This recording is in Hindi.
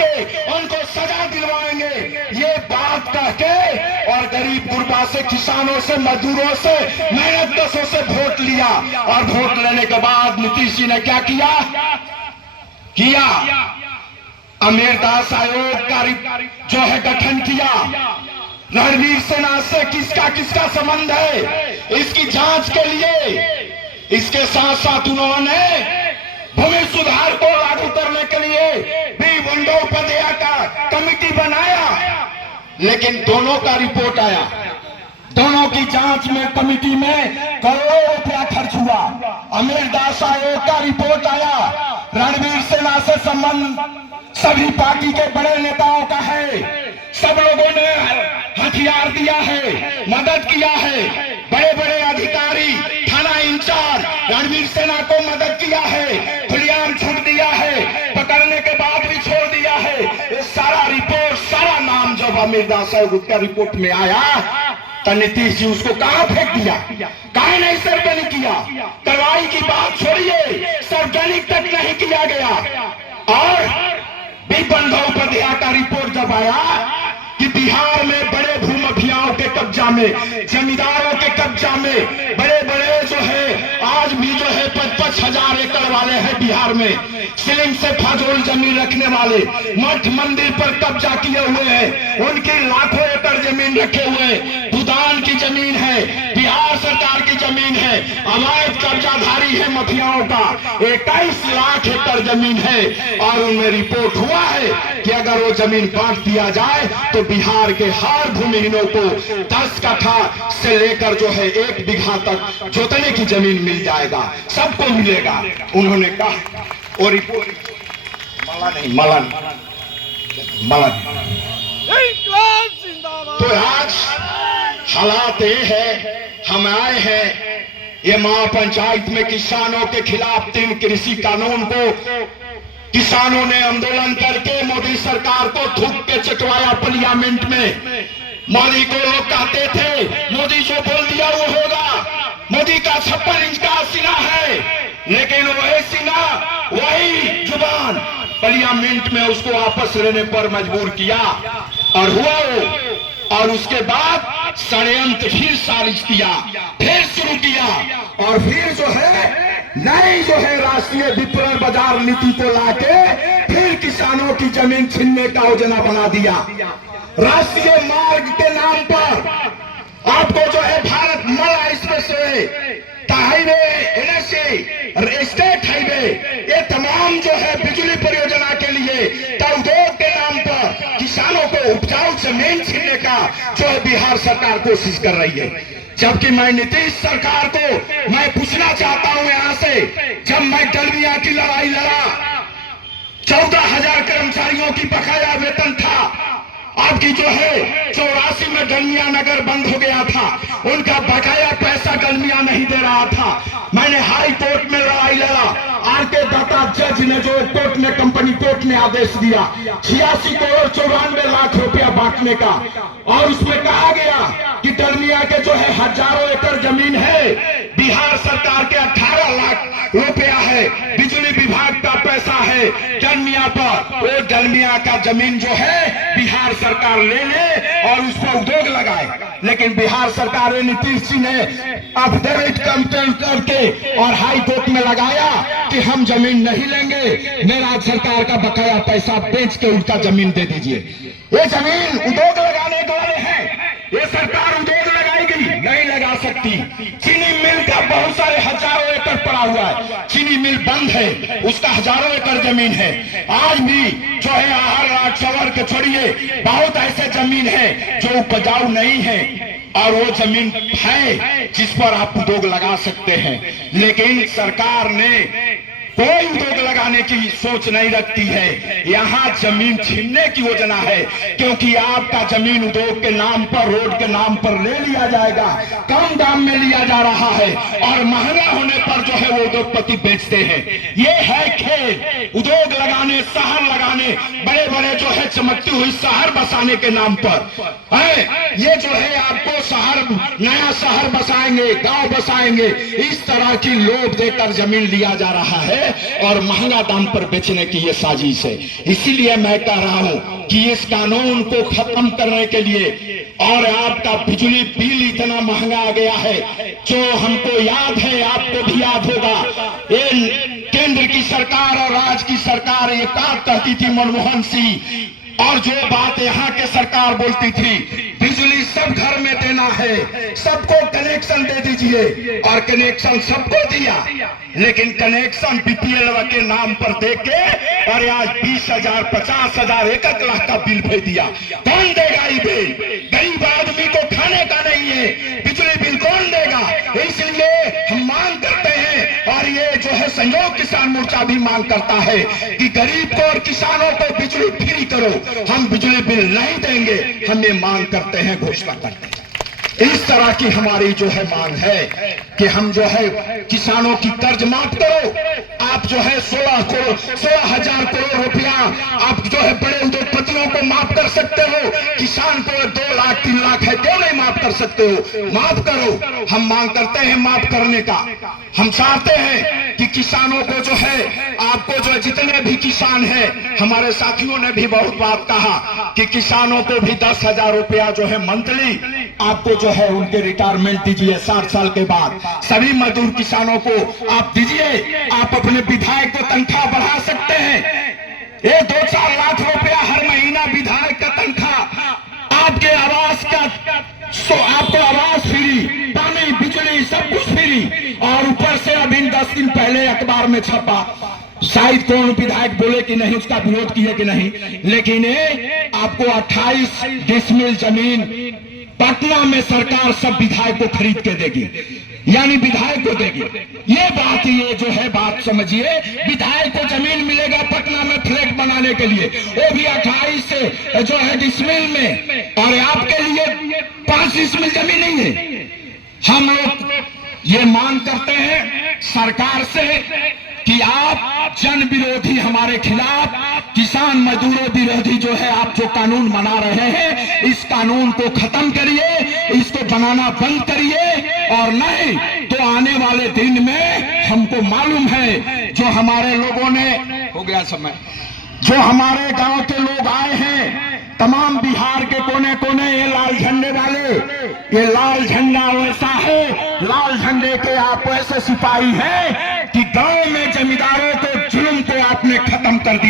के उनको सजा दिलवाएंगे, ये बात कह के और गरीब गुरबा से, किसानों से, मजदूरों से, मेहनत कशों से वोट लिया। और वोट लेने के बाद नीतीश जी ने क्या किया? अमीरदास आयोग का जो है गठन किया। रणवीर सेना से किसका किसका संबंध है, इसकी जांच के लिए। इसके साथ साथ उन्होंने भूमि सुधार को लागू करने के लिए भी बंदोपध्याय का कमेटी बनाया, लेकिन दोनों का रिपोर्ट आया। दोनों की जांच में कमेटी में करोड़ों रुपया खर्च हुआ। अमीरदास आयोग का रिपोर्ट आया, रणवीर सेना से संबंध सभी पार्टी के बड़े नेताओं का है। सब लोगों ने हथियार दिया है, मदद किया है। बड़े बड़े अधिकारी, थाना इंचार्ज रणवीर सेना को मदद किया है, खुलेआम छूट दिया है, पकड़ने के बाद भी छोड़ दिया है। ये सारा रिपोर्ट, सारा नाम जब अमीरदास आयोग का रिपोर्ट में आया तो नीतीश जी उसको कहां फेंक दिया? काहे नहीं सार्वजनिक किया? कार्रवाई की बात छोड़िए, सार्वजनिक तक नहीं किया गया। और बंदोपध्याय का रिपोर्ट जब आया कि बिहार में बड़े भूमाफियाओं के कब्जा में, जमींदारों के कब्जा में, बड़े बड़े जो है आज भी जो है 55,000 एकड़ वाले हैं बिहार में, सीलिंग से फाजूल जमीन रखने वाले, मठ मंदिर पर कब्जा किए हुए हैं, उनकी लाखों एकड़ जमीन रखे हुए, भूदान की जमीन है, बिहार सरकार की जमीन है, अवैध कब्जाधारी है माफियाओं का, 21 लाख एकड़ जमीन है। और उनमें रिपोर्ट हुआ है कि अगर वो जमीन बांट दिया जाए तो बिहार के हर भूमिहीनों को 10 कट्ठा से लेकर जो है 1 बीघा तक जोतने की जमीन मिल जाएगा, सबको मिलेगा। उन्होंने कहा वो रिपोर्ट मलन तो आज हालात ये है, हम आए हैं ये महापंचायत में किसानों के खिलाफ 3 कृषि कानून को किसानों ने आंदोलन करके मोदी सरकार को थूक के चटवाया पार्लियामेंट में। मोदी को लोग कहते थे मोदी जो बोल दिया वो होगा, मोदी का 56 इंच का सीना है, लेकिन वही सीना, वही जुबान पार्लियामेंट में उसको वापस लेने पर मजबूर किया और हुआ वो। और उसके बाद षड्यंत्र फिर साजिश किया, फिर शुरू किया और फिर जो है नई जो है राष्ट्रीय विपणन बाजार नीति को लाके फिर किसानों की जमीन छीनने का योजना बना दिया। राष्ट्रीय मार्ग के नाम पर आपको जो है Bharatmala expressway, highway, NHA, state highway, ये तमाम जो है बिजली परियोजना के लिए उद्योग के नाम पर किसानों को उपजाऊ जमीन छीनने का जो है बिहार सरकार कोशिश कर रही है। जबकि मैं नीतीश सरकार को मैं पूछना चाहता हूं यहां से, जब मैं डलमिया की लड़ाई लड़ा, 14,000 कर्मचारियों की बकाया वेतन था, आपकी जो है 84 में डलमिया नगर बंद हो गया था, उनका बकाया पैसा डलमिया नहीं दे रहा था। मैंने हाई कोर्ट में लड़ाई लड़ा, आरके दत्ता जज ने जो कोर्ट ने कंपनी कोर्ट ने आदेश दिया 86 करोड़ 94 लाख रुपया बांटने का, और उसमें कहा गया कि डलमिया के जो है हजारों एकड़ जमीन है, बिहार सरकार के 18 लाख रुपया है, बिजली विभाग का पैसा है डलमिया पर। वो डलमिया का जमीन जो है बिहार सरकार ले ले और उस पर उद्योग लगाए, लेकिन बिहार सरकार ने, नीतीश जी ने अफिडेविट कंप्लेंट करके और हाई कोर्ट में लगाया कि हम जमीन नहीं लेंगे, मेरा सरकार का बकाया पैसा बेच के उनका जमीन दे दीजिए। ये जमीन उद्योग लगाने के वाले हैं, ये सरकार उद्योग लगाएगी नहीं लगा सकती। चीनी मिल का बहुत सारे हजारों एकड़ पड़ा हुआ है, चीनी मिल बंद है, उसका हजारों एकड़ जमीन है। आज भी जो है आहर चवर के छोड़िए, बहुत ऐसे जमीन है जो उपजाऊ नहीं है और वो जमीन है जिस पर आप उद्योग लगा सकते हैं, लेकिन सरकार ने कोई उद्योग लगाने की सोच नहीं रखती है। यहाँ जमीन छीनने की योजना है, क्योंकि आपका जमीन उद्योग के नाम पर, रोड के नाम पर ले लिया जाएगा, कम दाम में लिया जा रहा है और महंगा होने पर जो है वो उद्योगपति बेचते हैं। ये है खेल। उद्योग लगाने, शहर लगाने बनाने, बड़े बड़े जो है चमकती हुई शहर बसाने के नाम पर ये जो है आपको शहर, नया शहर बसाएंगे, गांव बसाएंगे, इस तरह की लोभ देकर जमीन लिया जा रहा है और महंगा दाम पर बेचने की ये साजिश है। इसीलिए मैं कह रहा हूं कि इस कानून को खत्म करने के लिए, और आपका बिजली बिल इतना महंगा आ गया है, जो हमको याद है, आपको भी याद होगा, ये केंद्र की सरकार और राज्य की सरकार ये बात कहती थी मनमोहन सिंह, और जो बात यहाँ के सरकार बोलती थी, बिजली सब घर में देना है, सबको कनेक्शन दे दीजिए, और कनेक्शन सबको दिया, लेकिन कनेक्शन बीपीएल के नाम पर देके और आज 20,000, 50,000, 1 लाख का बिल भेज दिया। कौन देगा ये बिल? गरीब आदमी को खाने का नहीं है, बिजली बिल कौन देगा? इसलिए हम मांग करते हैं, और ये जो है संयोग किसान मोर्चा भी मांग करता है कि गरीब को और किसानों को बिजली फ्री करो, हम बिजली बिल नहीं देंगे, हम ये मांग करते हैं, घोषणा करते हैं। इस तरह की हमारी जो है मांग है कि हम जो है किसानों की कर्ज माफ करो। आप जो है 16,000 करोड़ रुपया आप जो है बड़े उद्योगपतियों को माफ कर सकते हो, किसान को 2 लाख 3 लाख है, क्यों नहीं माफ कर सकते हो? माफ करो। हम मांग करते हैं माफ करने का। हम चाहते हैं कि किसानों को जो है, आपको जो जितने भी किसान हैं, हमारे साथियों ने भी बहुत बात कहा कि किसानों को भी 10,000 रुपया जो है मंथली आपको जो है उनके रिटायरमेंट दीजिए 60 साल के बाद। सभी मजदूर किसानों को आप दीजिए। आप अपने विधायक को तनख्वाह बढ़ा सकते हैं, ये 2-4 लाख रुपया हर महीना विधायक का तनख्वाह, आपके आवास का, आपको आवास फ्री, पानी बिजली सब कुछ फ्री, और ऊपर से अभी 10 दिन पहले अखबार में छपा, शायद कौन विधायक बोले कि नहीं, उसका विरोध किए कि नहीं, लेकिन आपको 28 डिसमिल जमीन पटना में सरकार सब विधायक को खरीद के देगी, यानी विधायक को देगी। ये बात, ये जो है बात समझिए, विधायक को जमीन मिलेगा पटना में फ्लैट बनाने के लिए, वो भी 28 जो है डिसमिल में, और आपके लिए 5 डिसमिल जमीन नहीं है। हम लोग ये मांग करते हैं सरकार से कि आप जन विरोधी, हमारे खिलाफ किसान मजदूरों विरोधी जो है आप जो कानून बना रहे हैं, इस कानून को खत्म करिए, इसको बनाना बंद करिए, और नहीं तो आने वाले दिन में हमको मालूम है, जो हमारे लोगों ने, हो गया समय, जो हमारे गांव के लोग आए हैं, तमाम बिहार के कोने कोने, ये लाल झंडे वाले, ये लाल झंडा वैसा है, लाल झंडे के आप ऐसे सिपाही हैं कि गांव में जमींदारों को, जुल्म को आपने खत्म कर दिया।